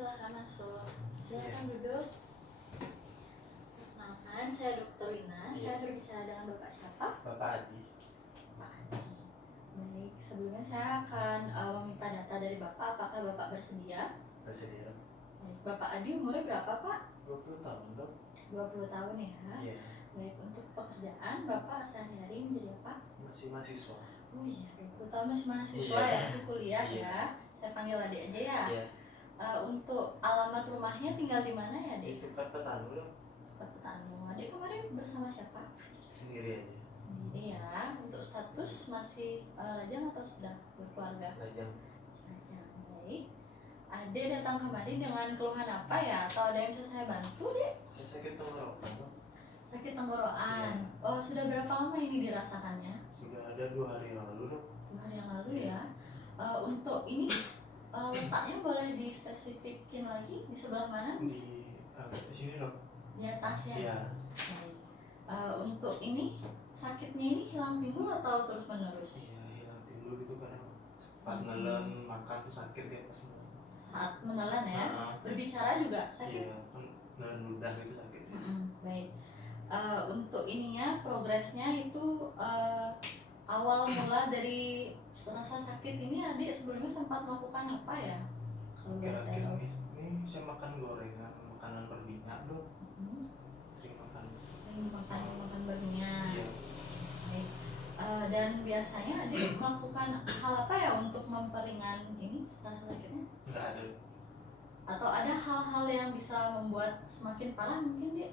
Silakan masuk. Silakan duduk. Perkenalkan, saya Dr. Wina. Saya berbicara dengan Bapak siapa? Bapak Adi. Pak Adi. Baik, sebelumnya saya akan meminta data dari Bapak. Apakah Bapak bersedia? Bersedia. Baik, Bapak Adi umurnya berapa, Pak? 20 tahun, Dok. 20 tahun ya. Iya. Baik, untuk pekerjaan Bapak sehari-hari menjadi apa? Masih mahasiswa. Oh iya, 20 tahun masih mahasiswa ya, masih kuliah ya. Saya panggil adik aja ya. Iya. Untuk alamat rumahnya tinggal di mana ya, Dek? Itu kan Petanu, Dok. Petanu. Adik kemarin bersama siapa? Sendiri aja. Sendiri ya. Untuk status masih lajang atau sudah berkeluarga? Lajang. Lajang. Baik. Adik datang kemari dengan keluhan apa ya? Atau ada yang bisa saya bantu, Dek? Saya sakit tenggorokan, Dok. Sakit tenggorokan. Iya. Oh, sudah berapa lama ini dirasakannya? Sudah ada 2 hari lalu, Dok. 2 hari yang lalu ya. Untuk ini letaknya boleh dispesifikin lagi di sebelah mana? Di sini, Dok. Di atas ya. Iya. Baik. Untuk ini sakitnya ini hilang timbul atau terus menerus? Iya, hilang timbul gitu karena pas nelen makan tuh sakit ya pas nelen. Saat menelan ya. Berbicara juga sakit. Iya, nelen ludah gitu sakit. Baik. Untuk ininya progresnya itu awal mula dari rasa sakit ini adik sebelumnya sempat melakukan apa ya? Kalau boleh saya Kira-kira tahu. ini saya makan gorengan, makanan berminyak, Dok. Sering makan berminyak. Iya. Baik. Dan biasanya adik melakukan hal apa ya untuk memperingan ini rasa sakitnya? Nggak ada. Atau ada hal-hal yang bisa membuat semakin parah mungkin, Dek?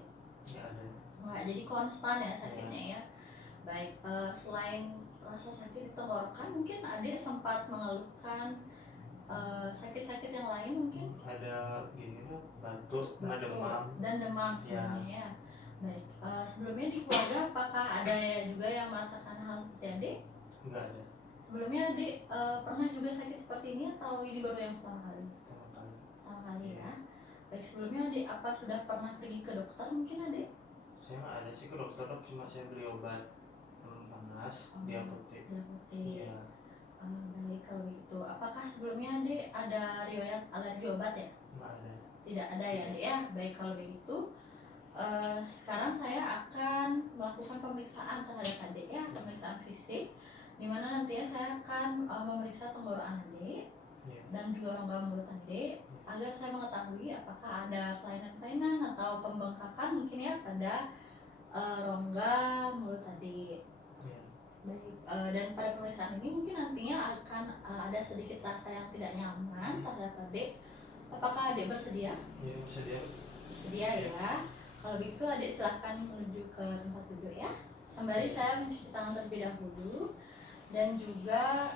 Nggak ada. Nggak, jadi konstan ya sakitnya ya. Baik, selain rasa sakit di tenggorokan mungkin adik sempat mengeluhkan sakit-sakit yang lain mungkin? Ada gini tuh, batuk, demam. Dan demam sebelumnya ya. Baik, sebelumnya di keluarga apakah ada juga yang merasakan hal seperti adik? Enggak ada. Sebelumnya adik pernah juga sakit seperti ini atau ini baru yang pertama kali? Pertama kali ya. Baik, sebelumnya adik apa sudah pernah pergi ke dokter mungkin adik? Saya nggak ada sih ke dokter, Dok. Cuma saya beli obat panas di apotek. Iya. Baik, kalau begitu apakah sebelumnya adik ada riwayat alergi obat ya? Nggak ada. Tidak ada ya, adik ya. Baik, kalau begitu sekarang saya akan melakukan pemeriksaan terhadap adik ya, pemeriksaan fisik, dimana nantinya saya akan memeriksa tenggorokan adik dan juga rongga mulut adik agar saya mengetahui apakah ada kelainan-kelainan atau pembengkakan mungkin ya pada rongga mulut adik. Baik, dan pada pemeriksaan ini mungkin nantinya akan ada sedikit rasa yang tidak nyaman terhadap adik. Apakah adik bersedia? Iya, bersedia. Bersedia ya. Kalau begitu adik silahkan menuju ke tempat duduk ya. Sembari saya mencuci tangan terlebih dahulu dan juga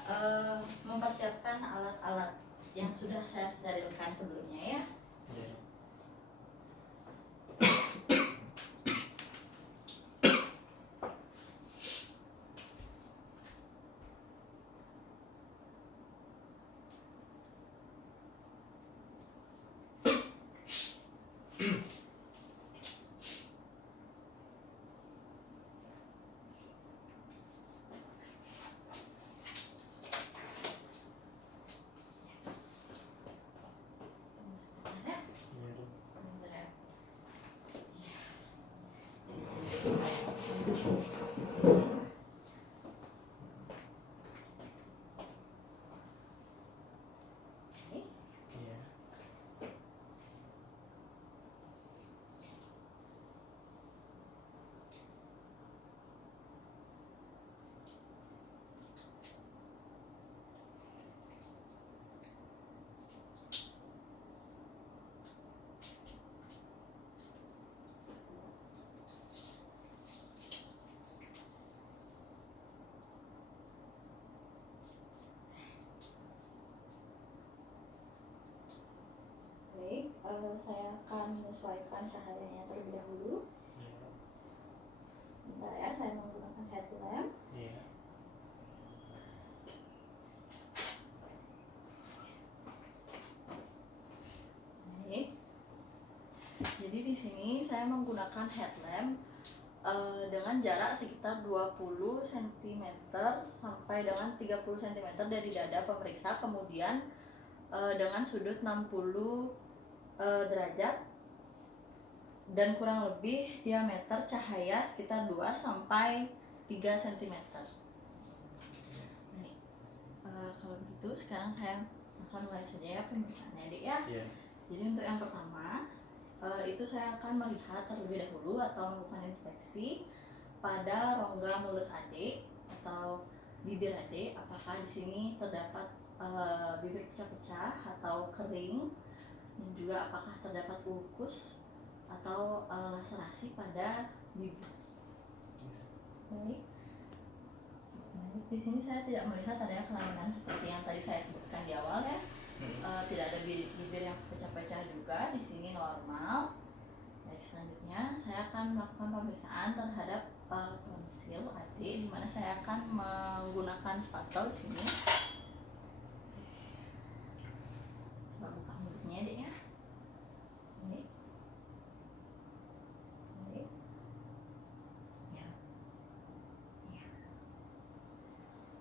mempersiapkan alat-alat yang sudah saya sterilkan sebelumnya ya. Baik, saya akan menyesuaikan cahayanya terlebih dahulu. Bentar ya, saya menggunakan headlamp. Baik. Jadi di sini saya menggunakan headlamp dengan jarak sekitar 20 cm sampai dengan 30 cm dari dada pemeriksa, kemudian dengan sudut 60 derajat dan kurang lebih diameter cahaya sekitar 2 sampai 3 cm. Nih, kalau begitu sekarang saya akan mulai saja ya pemeriksaannya, Dek ya. Iya. Jadi untuk yang pertama itu saya akan melihat terlebih dahulu atau melakukan inspeksi pada rongga mulut adik atau bibir adik, apakah di sini terdapat bibir pecah-pecah atau kering, dan juga apakah terdapat ulkus atau laserasi pada bibir. Baik. Di sini saya tidak melihat adanya kelainan seperti yang tadi saya sebutkan di awal ya. Tidak ada bibir yang pecah-pecah juga, di sini normal. Baik, selanjutnya saya akan melakukan pemeriksaan terhadap tonsil adik, di mana saya akan menggunakan spatel di sini. Coba buka mulutnya, Dek ya. Ini. Ini. Ya. Ya.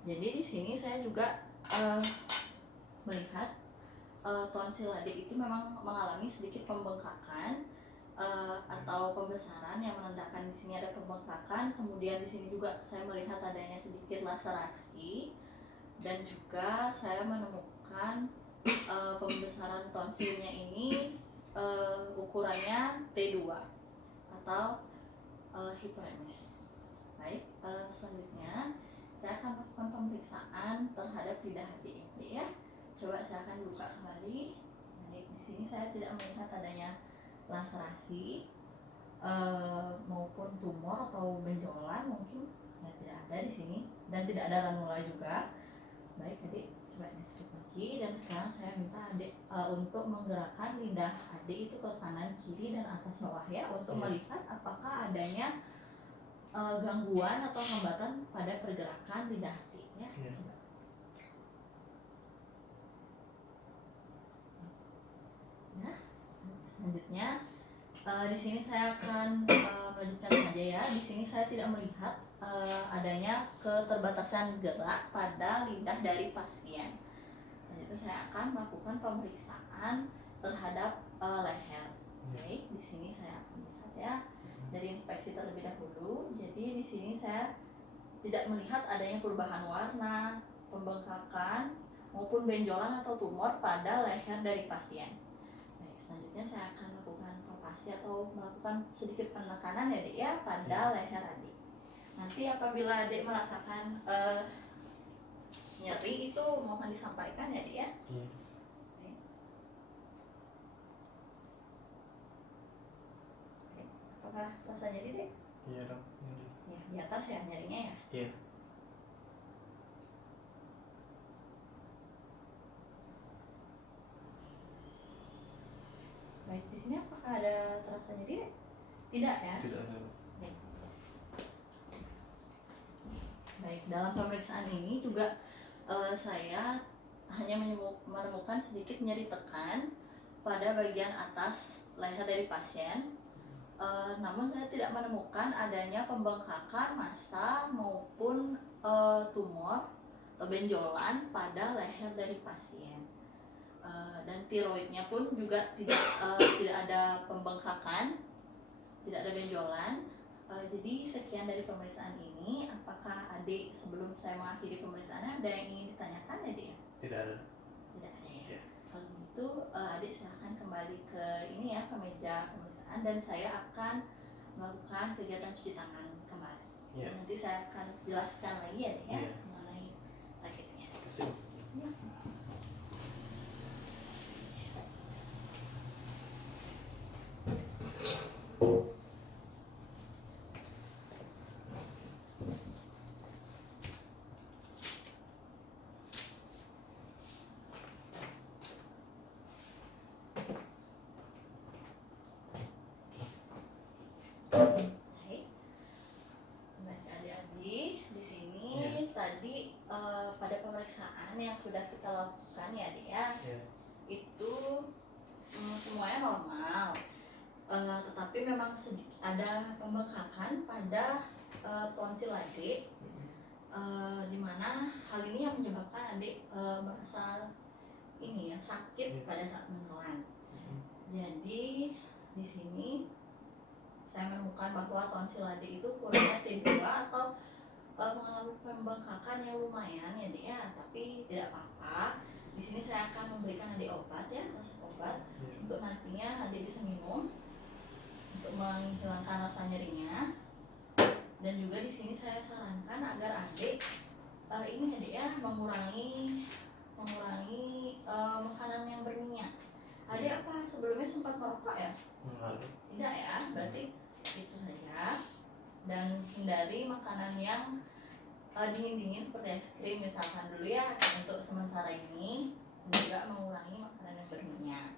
Jadi di sini saya juga melihat tonsil adik itu memang mengalami sedikit pembengkakan atau pembesaran yang menandakan di sini ada pembengkakan. Kemudian di sini juga saya melihat adanya sedikit laserasi, dan juga saya menemukan pembesaran tonsilnya ini ukurannya T2 atau hiperemis. Baik, selanjutnya saya akan melakukan pemeriksaan terhadap lidah adik ini ya. Coba saya akan buka kembali. Baik, di sini saya tidak melihat adanya laserasi maupun tumor atau benjolan, mungkin ya tidak ada di sini, dan tidak ada ranula juga. Baik, adik, coba ditutup lagi, dan sekarang saya minta adik untuk menggerakkan lidah adik itu ke kanan, kiri, dan atas bawah ya, untuk melihat apakah adanya gangguan atau hambatan pada pergerakan lidah adik ya. Coba. Nah, selanjutnya di sini saya akan melanjutkan saja ya. Di sini saya tidak melihat adanya keterbatasan gerak pada lidah dari pasien. Selanjutnya saya akan melakukan pemeriksaan terhadap leher. Baik, di sini saya akan melihat ya dari inspeksi terlebih dahulu. Jadi di sini saya tidak melihat adanya perubahan warna, pembengkakan maupun benjolan atau tumor pada leher dari pasien. Baik, selanjutnya saya akan melakukan palpasi atau melakukan sedikit penekanan ya, Dek ya, pada leher adik. Nanti apabila adik merasakan nyeri itu mohon disampaikan ya, Dek ya. Apakah terasa nyeri, Dek? Iya dok, nyeri. Ya, di atas ya nyerinya ya. Iya. Baik, di sini apakah ada terasa nyeri, Dek? Tidak ya? Tidak ada. Baik, dalam pemeriksaan ini juga saya hanya menemukan sedikit nyeri tekan pada bagian atas leher dari pasien. Namun saya tidak menemukan adanya pembengkakan massa maupun tumor atau benjolan pada leher dari pasien. Dan tiroidnya pun juga tidak ada pembengkakan, tidak ada benjolan. Jadi sekian dari pemeriksaan ini. Apakah adik sebelum saya mengakhiri pemeriksaan ada yang ingin ditanyakan ya, Dek? Tidak ada. Tidak ada ya. Iya. Kalau gitu adik silahkan kembali ke ini ya, ke meja pemeriksaan, dan saya akan melakukan kegiatan cuci tangan kembali. Iya. Nanti saya akan jelaskan lagi ya, Dek ya, Iya. mengenai sakitnya. Kasih. Ya. Baik. Baik, adik-adik, di sini tadi pada pemeriksaan yang sudah kita lakukan ya, Adik ya, itu semuanya normal. Tetapi memang ada pembengkakan pada tonsil adik, di mana hal ini yang menyebabkan adik merasa ini ya sakit pada saat menelan. Jadi di sini saya menemukan bahwa tonsil adik itu kurangnya T2 atau mengalami pembengkakan yang lumayan ya dek ya, tapi tidak apa-apa. Di sini saya akan memberikan adik obat ya, resep obat untuk nantinya adik bisa minum untuk menghilangkan rasa nyerinya. Dan juga di sini saya sarankan agar adik ini adik ya mengurangi makanan yang berminyak. Adik apa sebelumnya sempat merokok ya? Tidak ya, berarti itu saja. Dan hindari makanan yang dingin-dingin seperti es krim misalkan dulu ya untuk sementara ini, dan juga mengurangi makanan yang berminyak.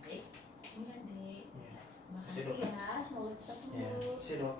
Baik, ini adik. Terima kasih ya, semoga cepat sembuh. Dok.